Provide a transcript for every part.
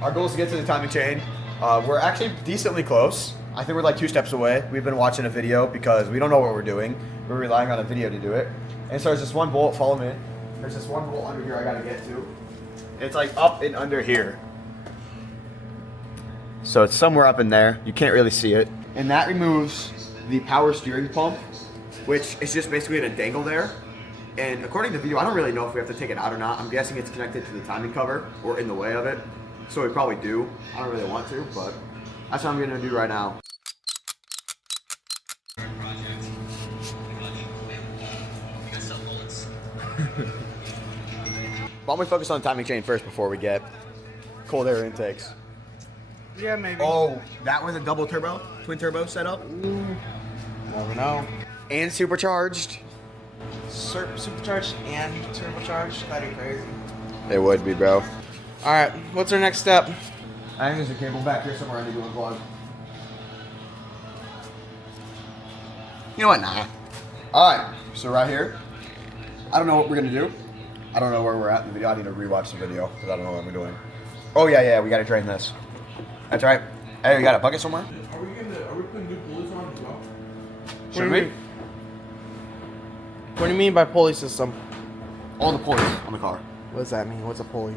Our goal is to get to the timing chain. We're actually decently close. I think we're like 2 steps away. We've been watching a video because we don't know what we're doing. We're relying on a video to do it. And so there's this one bolt, follow me. There's this one bolt under here I gotta get to. It's like up and under here. So it's somewhere up in there. You can't really see it. And that removes the power steering pump, which is just basically in a dangle there. And according to the video, I don't really know if we have to take it out or not. I'm guessing it's connected to the timing cover or in the way of it. So we probably do. I don't really want to, but that's what I'm gonna do right now. Why don't we focus on the timing chain first before we get cold air intakes? Yeah, maybe. Oh, that was a double turbo, twin turbo setup? Never know. And supercharged? Supercharged and turbocharged? That'd be crazy. It would be, bro. Alright, what's our next step? I think there's a cable back here somewhere I need to unplug. You know what? Nah. Alright, so right here. I don't know what we're gonna do. I don't know where we're at in the video. I need to rewatch the video because I don't know what we're doing. Oh yeah, we gotta drain this. That's right. Hey, we got a bucket somewhere? Are we putting new pulleys on as well? Should we? What do you mean by pulley system? All the pulleys on the car. What does that mean? What's a pulley?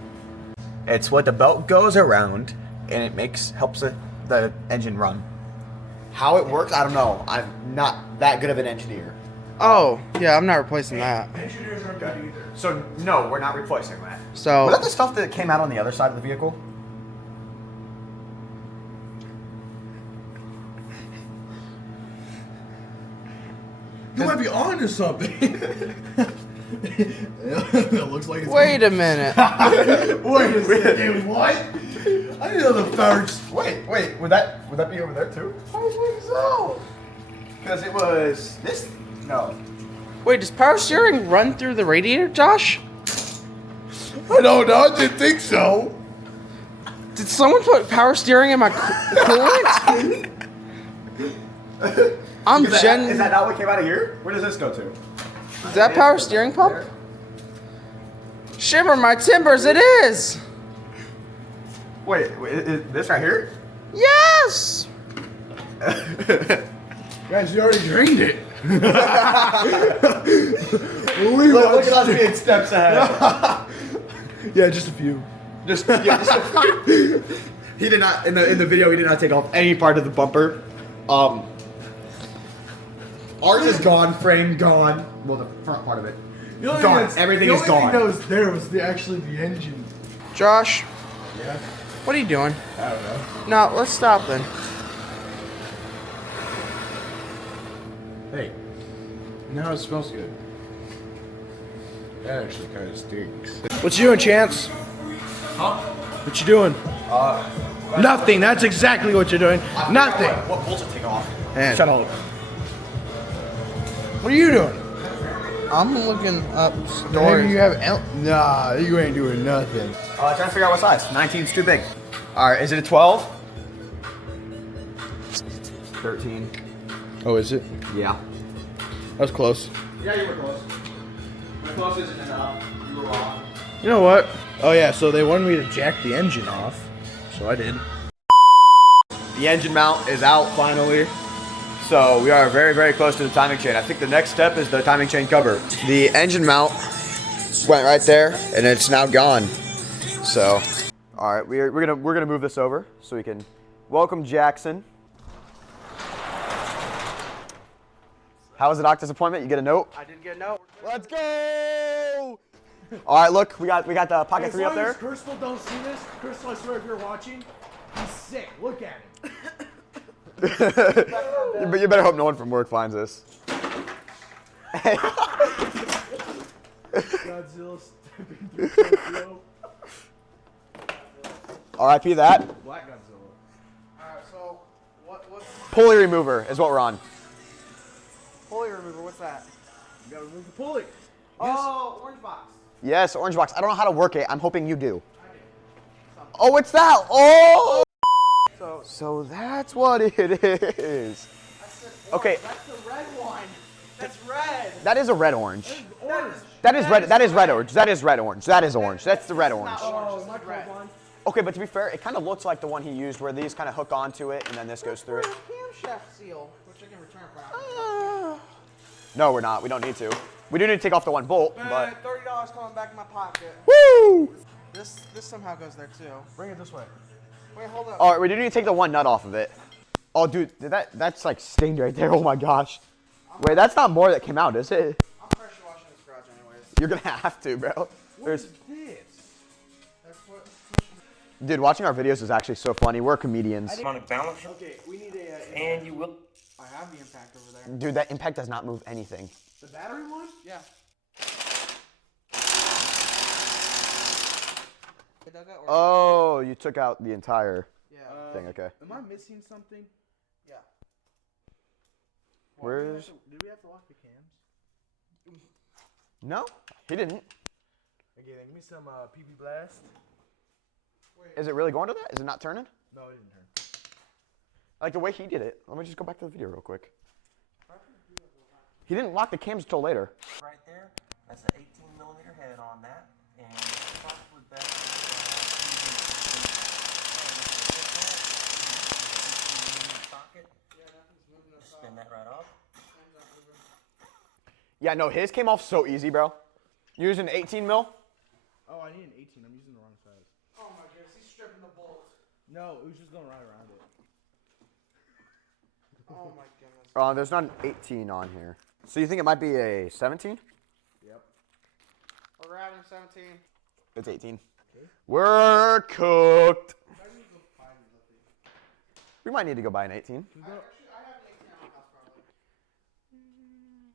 It's what the belt goes around and it helps the engine run. How it works, I don't know. I'm not that good of an engineer. Oh, yeah, I'm not replacing that. Engineers aren't good either. So no, we're not replacing that. So, Was that the stuff that came out on the other side of the vehicle? You might be on to something. It looks like it's wait a minute. Wait a second, what? I didn't know the first. Wait, would that be over there too? I think so. Because it was this. No. Wait, does power steering run through the radiator, Josh? I don't know. I didn't think so. Did someone put power steering in my coolant? Is that not what came out of here? Where does this go to? Is that power steering pump? Shimmer my timbers, it is! Wait, is this right here? Yes! Guys, you already drained it. Look at us being steps ahead. Yeah, just a few. Just a few. He did not in the video. He did not take off any part of the bumper. Ours is gone, frame gone. Well, the front part of it. Gone. Everything is gone. The only thing that was there was actually the engine. Josh, Yeah. what are you doing? I don't know. No, let's stop then. Hey. Now it smells good. That actually kind of stinks. What you doing, Chance? Huh? What you doing? Nothing. That's exactly what you're doing. Nothing. What bolts to take off? Man. Shut up. What are you doing? I'm looking up Maybe stories. you have nah, you ain't doing nothing. Trying to figure out what size. 19's too big. All right, is it a 12? 13. Oh, is it? Yeah. That was close. Yeah, you were close. My close isn't enough. You were wrong. You know what? Oh yeah, so they wanted me to jack the engine off, so I did. The engine mount is out finally. So we are very, very close to the timing chain. I think the next step is the timing chain cover. The engine mount went right there, and it's now gone. So, all right, we're gonna move this over so we can welcome Jackson. How was the doctor's appointment? You get a note? I did get a note. Let's go! All right, look, we got the pocket 3 up there. Crystal don't see this. Crystal, I swear if you're watching, he's sick. Look at him. But you better hope no one from work finds this. Godzilla stepping through Tokyo. R.I.P. that. Black Godzilla. Alright, so what's Pulley remover is what we're on. pulley remover? What's that? You gotta remove the pulley. Oh, orange box. Yes, orange box. I don't know how to work it. I'm hoping you do. Oh, it's that. Oh! So that's what it is. Okay. That's the red one. That's red. That is a red orange. Orange. That is red. That is red orange. That is red orange. That is orange. That's the red orange. Oh, Oh, my red one. Okay, but to be fair, it kind of looks like the one he used where these kind of hook onto it and then this goes through it. Camshaft seal, which I can return for. No, we're not. We don't need to. We do need to take off the one bolt, but... $30 coming back in my pocket. Woo! This somehow goes there too. Bring it this way. Wait, hold up. All right, we do need to take the one nut off of it. Oh, dude, that's like stained right there. Oh my gosh. Wait, that's not more that came out, is it? I'm pressure washing this garage anyways. You're gonna have to, bro. There's... This. That's what. Dude, watching our videos is actually so funny. We're comedians. Harmonic balance, Okay, we need a. and you will. I have the impact over there. Dude, that impact does not move anything. The battery one? Yeah. Oh, you took out the entire Yeah. thing, okay. Am I missing something? Yeah. Where's... Did we have to lock the cams? No, he didn't. Okay, then give me some PB Blast. Is it really going to that? Is it not turning? No, it didn't turn. Like the way he did it. Let me just go back to the video real quick. He didn't lock the cams until later. Right there, that's an 18mm head on that, and it's probably better socket. Just spin that right off. Yeah, no, his came off so easy, bro. You using 18 mil? Oh, I need an 18. I'm using the wrong size. Oh my goodness, he's stripping the bolt. No, it was just going right around it. Oh my goodness. There's not an 18 on here. So you think it might be a 17? Yep. We're having 17. It's 18. Okay. We're cooked. We might need to go buy an 18. I have an 18 at my house probably.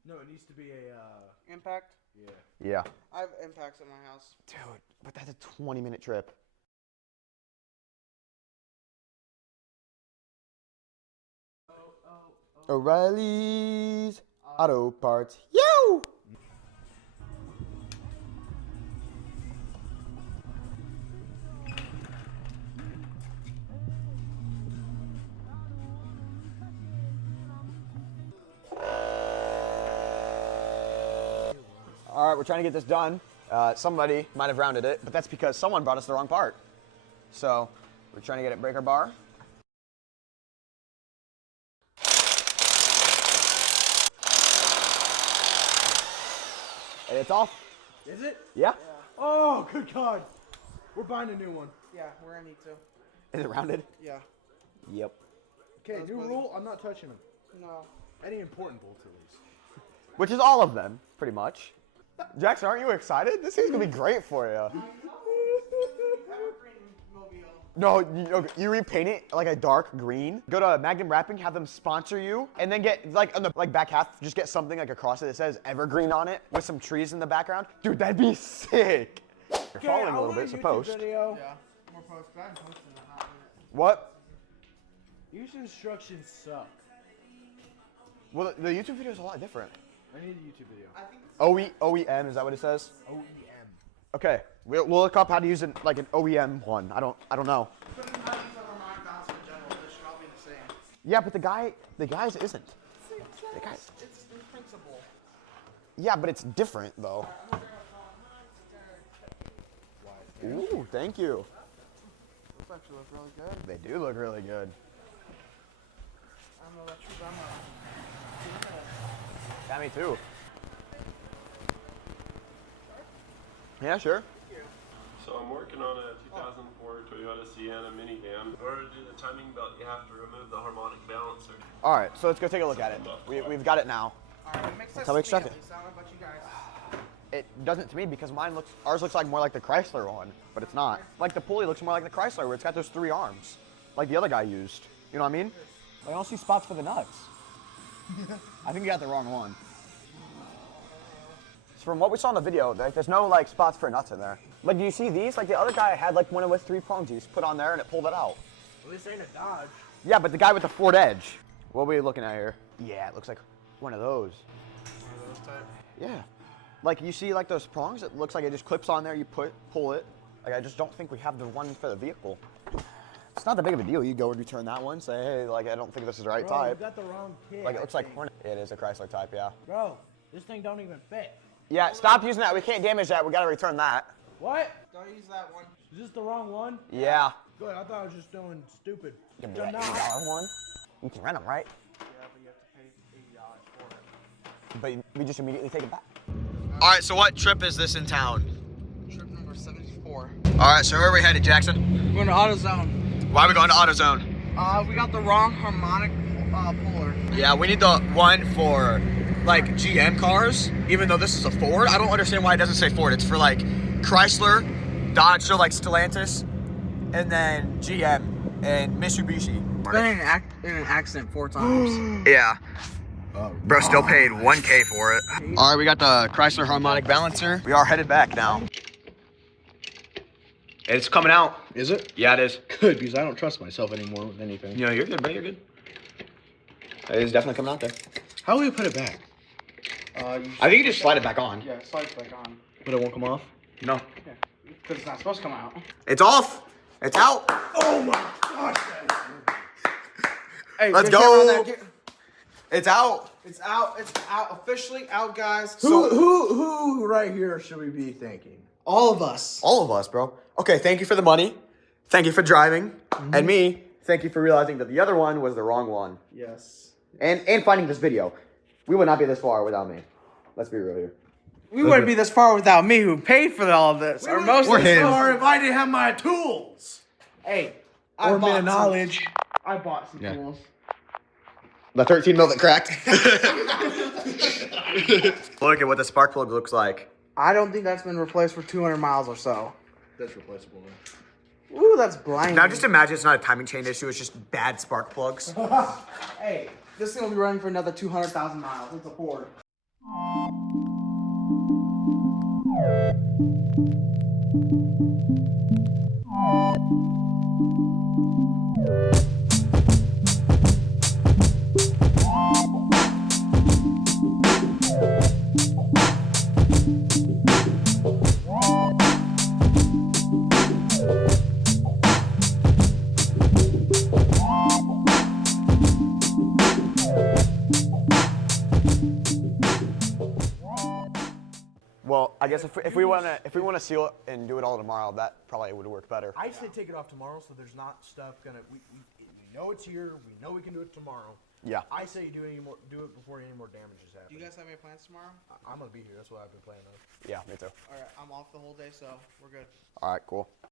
No, it needs to be a. Impact? Yeah. Yeah. I have impacts at my house. Dude, but that's a 20-minute trip. O'Reilly's Auto Parts. Yo! All right, we're trying to get this done. Somebody might have rounded it, but that's because someone brought us the wrong part. So we're trying to get it breaker bar. And it's off. Is it? Yeah? Oh, good God. We're buying a new one. Yeah, we're gonna need to. Is it rounded? Yeah. Yep. Okay, new rule, I'm not touching them. No. Any important bolts at least. Which is all of them, pretty much. Jackson, aren't you excited? This thing's gonna be great for you. No, you repaint it like a dark green. Go to Magnum Wrapping, have them sponsor you, and then get like on the back half, just get something like across it that says Evergreen on it with some trees in the background. Dude, that'd be sick. You're falling a little bit, so post. Video. Yeah. More post. I haven't posted in a hot minute. What? Use instructions suck. Well, the YouTube video is a lot different. I need a YouTube video. I think OEM, is that what it says? OEM. Okay, we'll look up how to use it like an OEM one. I don't know. put in how to use other Harmonic balance in general. They should all be the same. Yeah, but the guy's isn't. The guy. It's in principle. Yeah, but it's different though. Ooh, thank you. Those actually look really good. They do look really good. I don't know that's true, but Yeah, me too. Yeah, sure. So I'm working on a 2004 Toyota Sienna minivan. In order to do the timing belt, you have to remove the harmonic balancer. All right, so let's go take a look at it. We've got it now. Alright, it makes sense how we to me extract at it. least. I don't know about you guys. It doesn't to me because ours looks like more like the Chrysler one, but it's not. Like the pulley looks more like the Chrysler where it's got those 3 arms, like the other guy used. You know what I mean? I don't see spots for the nuts. I think you got the wrong one. From what we saw in the video, like, there's no like spots for nuts in there. Like, do you see these? Like the other guy had like one with 3 prongs. You just put on there and it pulled it out. Well, this ain't a Dodge. Yeah, but the guy with the Ford Edge. What are we looking at here? Yeah, it looks like one of those. One of those type. Yeah. Like you see like those prongs? It looks like it just clips on there. You pull it. Like I just don't think we have the one for the vehicle. It's not that big of a deal. You go and return that one. Say, hey, like I don't think this is the right Bro, type. you got the wrong kit. Like it looks like it is a Chrysler type. Yeah. Bro, this thing don't even fit. Yeah. Stop using that. We can't damage that. We gotta return that. What? Go use that one. Is this the wrong one? Yeah. Good. I thought I was just doing stupid. Give me that $80 one. You can rent them, right? Yeah, but you have to pay $80 for it. But we just immediately take it back. All right, so what trip is this in town? Trip number 74. All right, so where are we headed, Jackson? We're going to AutoZone. Why are we going to AutoZone? We got the wrong harmonic puller. Yeah, we need the one for like GM cars, even though this is a Ford. I don't understand why it doesn't say Ford. It's for like Chrysler, Dodge, so like Stellantis, and then GM and Mitsubishi. Been in an accident 4 times. Yeah. Bro still paid 1K for it. All right, we got the Chrysler Harmonic Balancer. We are headed back now. It's coming out. Is it? Yeah, it is. Good, because I don't trust myself anymore with anything. Yeah, you're good, bro. You're good. It is definitely coming out there. How will we put it back? I think you just slide it back on. Yeah, slide it back on. But it won't come off? No. Yeah, because it's not supposed to come out. It's off. It's out. Oh my gosh. Hey, Let's get a camera on go. that. It's out. It's out. It's out. Officially out, guys. Who right here should we be thanking? All of us. All of us, bro. Okay, thank you for the money. Thank you for driving. And me, thank you for realizing that the other one was the wrong one. Yes. And finding this video. We would not be this far without me. Let's be real here. We wouldn't be this far without me, who paid for all of this. Or most Or of this. him. Or if I didn't have my tools. Hey, Or a bit of knowledge. I bought some tools. The 13 mil that cracked. Look at what the spark plug looks like. I don't think that's been replaced for 200 miles or so. That's replaceable. Ooh, that's blinding. Now just imagine it's not a timing chain issue, it's just bad spark plugs. Hey, this thing will be running for another 200,000 miles. It's a Ford. Well, I guess if we wanna seal it and do it all tomorrow, that probably would work better. I say take it off tomorrow so there's not stuff gonna. We know it's here. We know we can do it tomorrow. Yeah. I say do it before any more damages happen. Do you guys have any plans tomorrow? I'm gonna be here. That's what I've been planning on. Yeah, me too. Alright, I'm off the whole day, so we're good. All right, cool.